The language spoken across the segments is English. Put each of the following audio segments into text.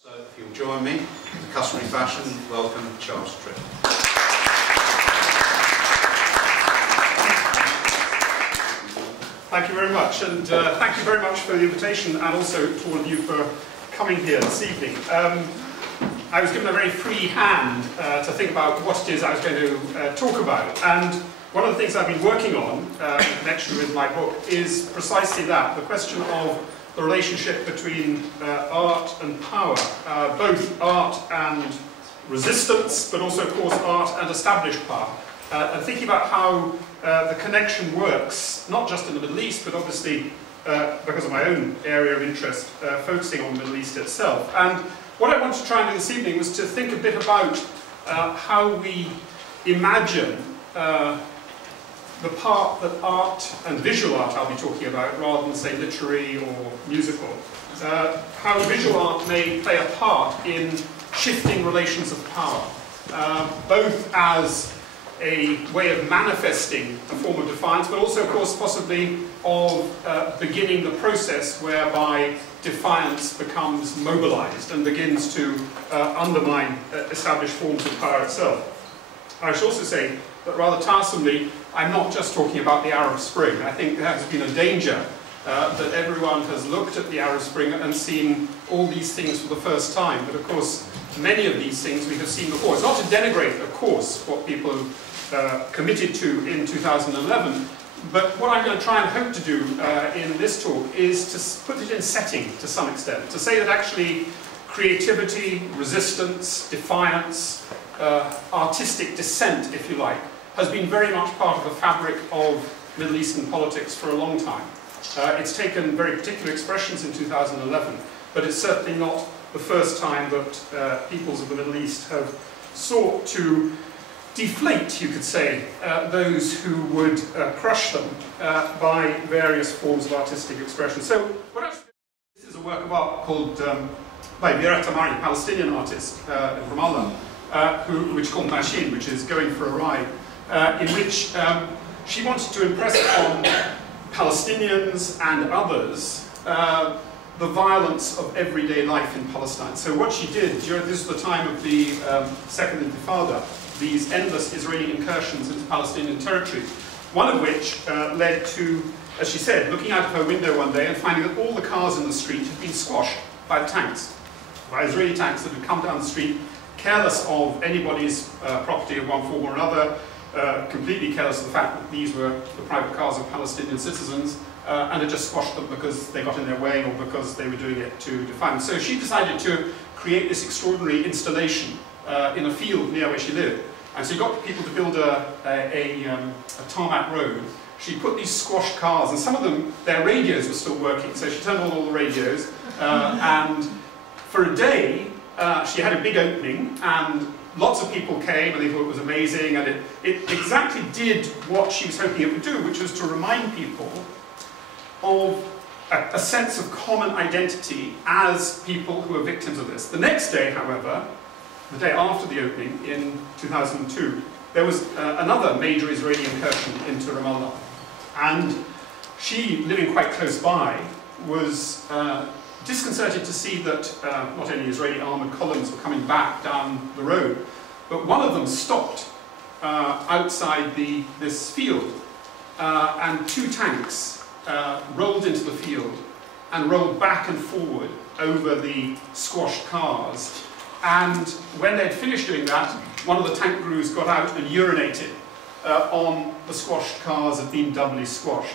So if you'll join me, in the customary fashion, welcome Charles Tripp. Thank you very much, and thank you very much for the invitation, and also to all of you for coming here this evening. I was given a very free hand to think about what it is I was going to talk about, and one of the things I've been working on in connection with my book is precisely that, the question of the relationship between art and power, both art and resistance, but also, of course, art and established power. And thinking about how the connection works, not just in the Middle East, but obviously, because of my own area of interest, focusing on the Middle East itself. And what I wanted to try and do this evening was to think a bit about how we imagine the part that art and visual art I'll be talking about, rather than say literary or musical, how visual art may play a part in shifting relations of power, both as a way of manifesting a form of defiance, but also, of course, possibly of beginning the process whereby defiance becomes mobilized and begins to undermine established forms of power itself. I should also say that rather tiresomely, I'm not just talking about the Arab Spring. I think there has been a danger that everyone has looked at the Arab Spring and seen all these things for the first time. But of course, many of these things we have seen before. It's not to denigrate, of course, what people committed to in 2011, but what I'm going to try and hope to do in this talk is to put it in setting to some extent, to say that actually creativity, resistance, defiance, artistic dissent, if you like, has been very much part of the fabric of Middle Eastern politics for a long time. It's taken very particular expressions in 2011, but it's certainly not the first time that peoples of the Middle East have sought to deflate, you could say, those who would crush them by various forms of artistic expression. So, this is a work of art called by Vera Tamari, a Palestinian artist in Ramallah, which is called Machine, which is going for a ride, in which she wanted to impress upon Palestinians and others the violence of everyday life in Palestine. So what she did, this is the time of the Second Intifada, these endless Israeli incursions into Palestinian territory, one of which led to, as she said, looking out of her window one day and finding that all the cars in the street had been squashed by the tanks, by Israeli tanks that had come down the street, careless of anybody's property of one form or another, completely careless of the fact that these were the private cars of Palestinian citizens, and had just squashed them because they got in their way or because they were doing it to define them. So she decided to create this extraordinary installation in a field near where she lived. And so she got people to build a tarmac road. She put these squashed cars, and some of them, their radios were still working, so she turned on all the radios, and for a day, she had a big opening, and lots of people came, and they thought it was amazing, and it exactly did what she was hoping it would do, which was to remind people of a sense of common identity as people who are victims of this. The next day, however, the day after the opening in 2002, there was another major Israeli incursion into Ramallah, and she, living quite close by, was disconcerted to see that not only Israeli armoured columns were coming back down the road, but one of them stopped outside this field, and two tanks rolled into the field and rolled back and forward over the squashed cars. And when they'd finished doing that, one of the tank crews got out and urinated on the squashed cars had been doubly squashed.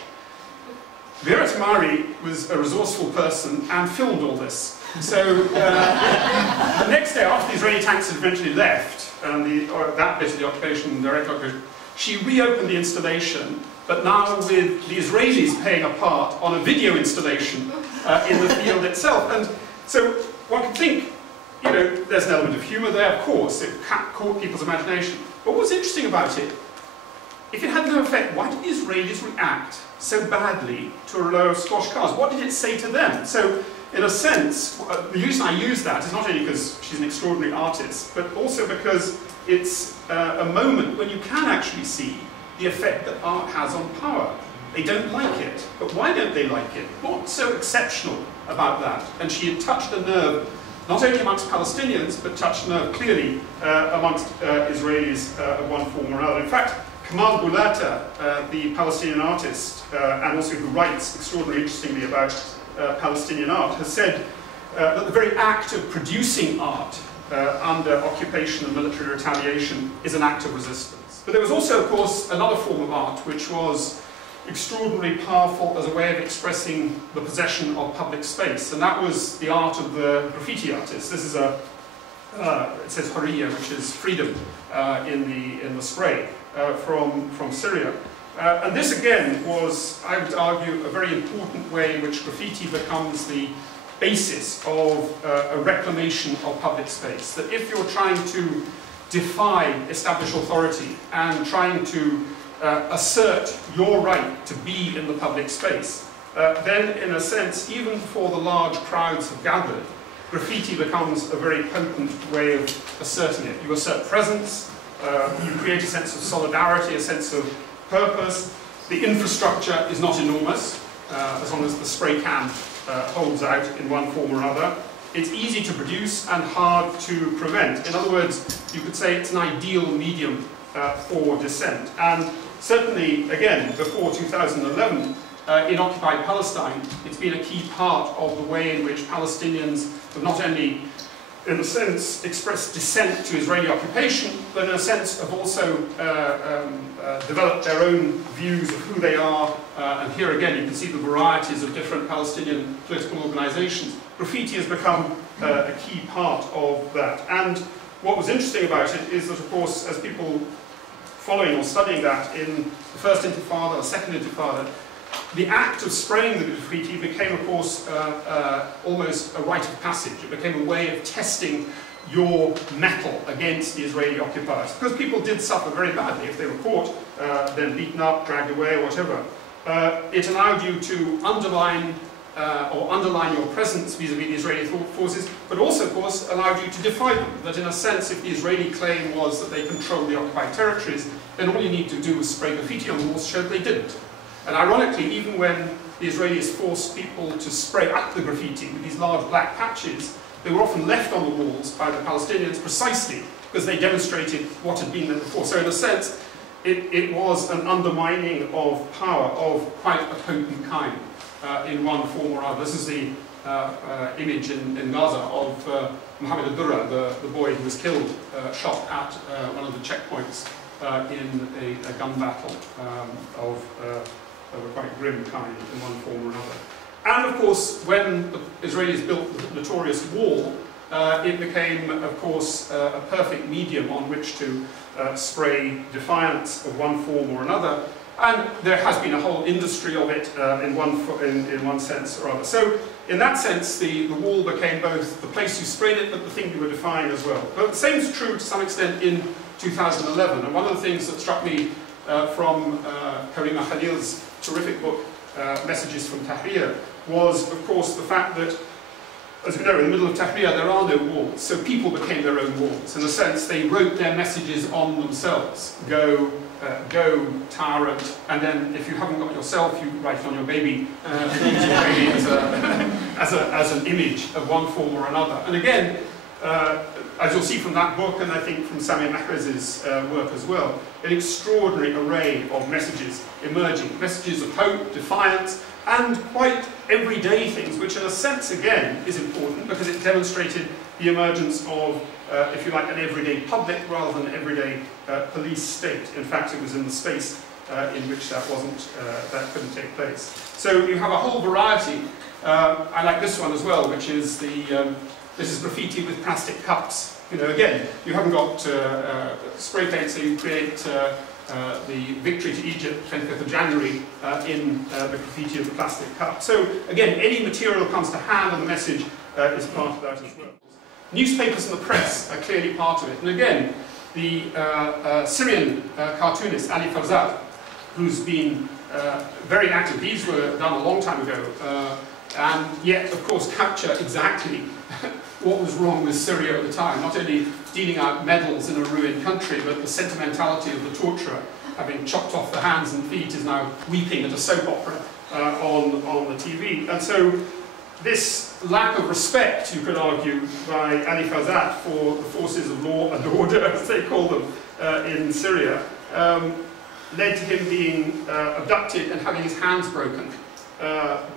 Vera Tamari was a resourceful person and filmed all this. So the next day, after the Israeli tanks had eventually left, and that bit of the occupation, direct occupation, she reopened the installation, but now with the Israelis playing a part on a video installation in the field itself. And so one can think, you know, there's an element of humour there, of course, it caught people's imagination. But what was interesting about it, if it had no effect, why did the Israelis react so badly to a row of squashed cars? What did it say to them? So, in a sense, the reason I use that is not only because she's an extraordinary artist, but also because it's a moment when you can actually see the effect that art has on power. They don't like it. But why don't they like it? What's so exceptional about that? And she had touched a nerve not only amongst Palestinians, but touched nerve clearly amongst Israelis of one form or another. In fact, Kamal Bulata, the Palestinian artist, and also who writes extraordinarily interestingly about Palestinian art, has said that the very act of producing art under occupation and military retaliation is an act of resistance. But there was also, of course, another form of art which was extraordinarily powerful as a way of expressing the possession of public space, and that was the art of the graffiti artist. This is it says Hurriya, which is freedom in the spray from Syria. And this again was, I would argue, a very important way in which graffiti becomes the basis of a reclamation of public space. That if you're trying to defy established authority and trying to assert your right to be in the public space, then in a sense, even before the large crowds have gathered, graffiti becomes a very potent way of asserting it. You assert presence, you create a sense of solidarity, a sense of purpose. The infrastructure is not enormous, as long as the spray can holds out in one form or another. It's easy to produce and hard to prevent. In other words, you could say it's an ideal medium for dissent. And certainly, again, before 2011, in occupied Palestine, it's been a key part of the way in which Palestinians have not only, in a sense, expressed dissent to Israeli occupation, but in a sense have also developed their own views of who they are. And here again, you can see the varieties of different Palestinian political organizations. Graffiti has become a key part of that. And what was interesting about it is that, of course, as people following or studying that in the First Intifada, the Second Intifada, the act of spraying the graffiti became, of course, almost a rite of passage. It became a way of testing your mettle against the Israeli occupiers. Because people did suffer very badly if they were caught, then beaten up, dragged away, or whatever. It allowed you to underline your presence vis-à-vis the Israeli forces, but also, of course, allowed you to defy them. That in a sense, if the Israeli claim was that they controlled the occupied territories, then all you need to do was spray graffiti on the walls to show that they didn't. And ironically, even when the Israelis forced people to spray up the graffiti with these large black patches, they were often left on the walls by the Palestinians precisely because they demonstrated what had been there before. So in a sense, it was an undermining of power of quite a potent kind in one form or other. This is the image in Gaza of Mohammed al-Durra, the boy who was killed, shot at one of the checkpoints in a gun battle of a quite grim kind in one form or another. And of course, when the Israelis built the notorious wall, it became, of course, a perfect medium on which to spray defiance of one form or another. And there has been a whole industry of it in one sense or other. So in that sense, the wall became both the place you sprayed it, but the thing you were defying as well. But the same is true to some extent in 2011. And one of the things that struck me from Karima Khalil's terrific book, Messages from Tahrir, was, of course, the fact that, as we know, in the middle of Tahrir there are no walls, so people became their own walls. In a sense, they wrote their messages on themselves. Go, tyrant, and then if you haven't got yourself, you write it on your baby, as an image of one form or another. And again, as you'll see from that book, and I think from Sami Mahrez's work as well, an extraordinary array of messages emerging. Messages of hope, defiance, and quite everyday things, which in a sense, again, is important because it demonstrated the emergence of, if you like, an everyday public rather than an everyday police state. In fact, it was in the space in which that couldn't take place. So you have a whole variety. I like this one as well, which is this is graffiti with plastic cups. You know, again, you haven't got spray paint, so you create the victory to Egypt, 25th of January, in the graffiti of the plastic cup. So again, any material comes to hand and the message is part of that as well. Newspapers and the press are clearly part of it. And again, the Syrian cartoonist Ali Farzad, who's been very active, these were done a long time ago, and yet, of course, capture exactly what was wrong with Syria at the time, not only dealing out medals in a ruined country, but the sentimentality of the torturer, having chopped off the hands and feet, is now weeping at a soap opera on the TV. And so this lack of respect, you could argue, by Ali Fazat for the forces of law and order, as they call them, in Syria, led to him being abducted and having his hands broken,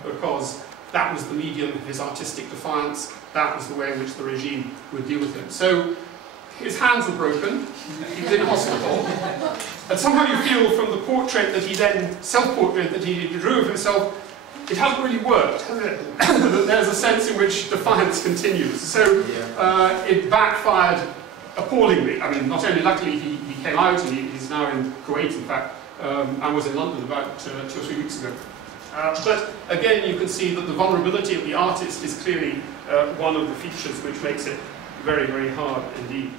because that was the medium of his artistic defiance. That was the way in which the regime would deal with him. So his hands were broken, he was in hospital, and somehow you feel from the portrait that he then, self-portrait that he drew of himself, it hasn't really worked, has it? There's a sense in which defiance continues. So it backfired appallingly. I mean, not only luckily he came out, and he's now in Kuwait, in fact, and was in London about 2 or 3 weeks ago. But again, you can see that the vulnerability of the artist is clearly one of the features which makes it very, very hard indeed.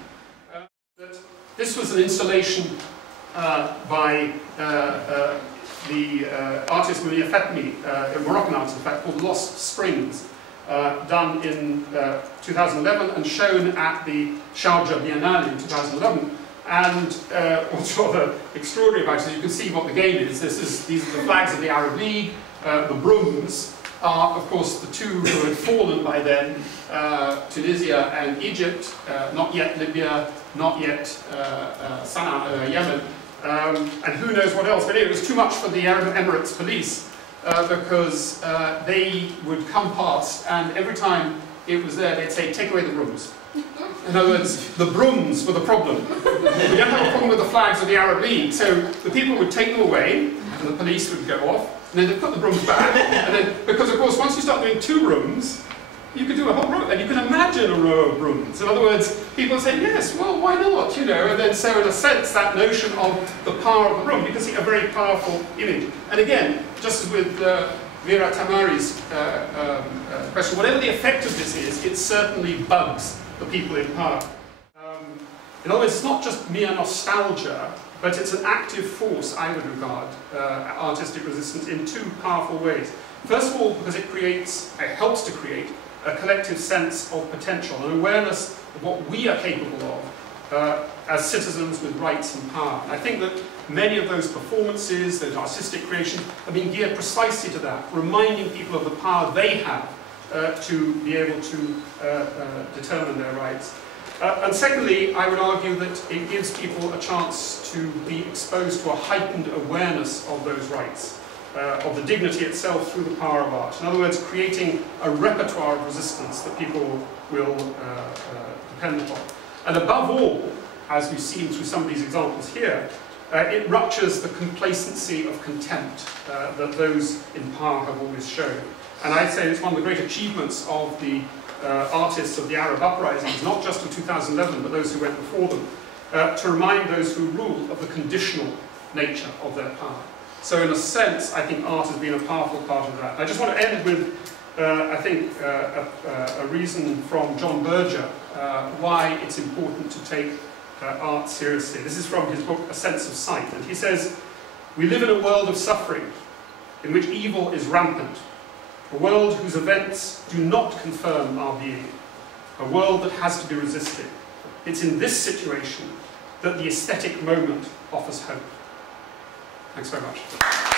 This was an installation by the artist Munir Fatmi, a Moroccan artist, in fact, called Lost Springs, done in 2011 and shown at the Sharjah Biennale in 2011. And what's rather extraordinary about it is you can see what the game is. These are the flags of the Arab League. The brooms are, of course, the two who had fallen by then, Tunisia and Egypt, not yet Libya, not yet Sana'a, Yemen, and who knows what else. But anyway, it was too much for the Arab Emirates police, because they would come past, and every time it was there, they'd say, take away the brooms. In other words, the brooms were the problem. We don't have a problem with the flags of the Arab League. So the people would take them away, and the police would go off, and then they'd put the brooms back. And then, because of course, once you start doing 2 brooms, you could do a whole row, and you can imagine a row of brooms. In other words, people say, yes, well, why not, you know? And then, so in a sense, that notion of the power of the broom, you can see a very powerful image. And again, just as with Vera Tamari's question, whatever the effect of this is, it certainly bugs the people in power. In other words, it's not just mere nostalgia, but it's an active force, I would regard, artistic resistance in 2 powerful ways. First of all, because it helps to create a collective sense of potential, an awareness of what we are capable of as citizens with rights and power. And I think that many of those performances, those artistic creations, have been geared precisely to that, reminding people of the power they have to be able to determine their rights. And secondly, I would argue that it gives people a chance to be exposed to a heightened awareness of those rights, of the dignity itself through the power of art. In other words, creating a repertoire of resistance that people will depend upon. And above all, as we've seen through some of these examples here, it ruptures the complacency of contempt that those in power have always shown. And I'd say it's one of the great achievements of the artists of the Arab uprisings, not just of 2011, but those who went before them, to remind those who rule of the conditional nature of their power. So in a sense, I think art has been a powerful part of that. I just want to end with, I think, a reason from John Berger why it's important to take art seriously. This is from his book, A Sense of Sight, and he says, "We live in a world of suffering, in which evil is rampant, a world whose events do not confirm our being, a world that has to be resisted. It's in this situation that the aesthetic moment offers hope." Thanks very much.